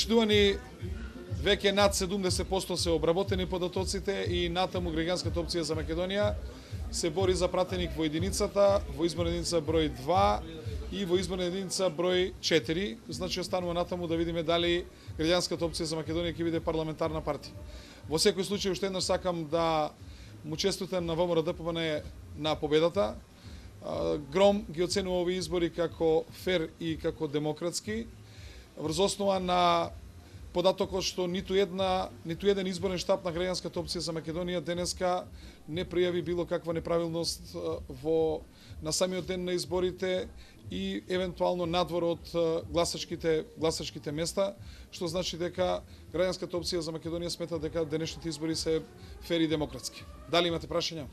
Почитувани, веќе над 70% се обработени податоците и натаму Граѓанската опција за Македонија се бори за пратеник во единицата, во изборна единица број 2 и во изборна единица број 4. Значи останува натаму да видиме дали Граѓанската опција за Македонија ќе биде парламентарна партија. Во секој случај уште еднаш сакам да му честитам на ВМРО-ДПМН на победата. Гром ги оценува овие избори како фер и како демократски, врз основа на податокот што ниту еден изборен штаб на Граѓанската опција за Македонија денеска не пријави било каква неправилност на самиот ден на изборите и евентуално надвор од гласачките места, што значи дека Граѓанската опција за Македонија смета дека денешните избори се фер и демократски. Дали имате прашања?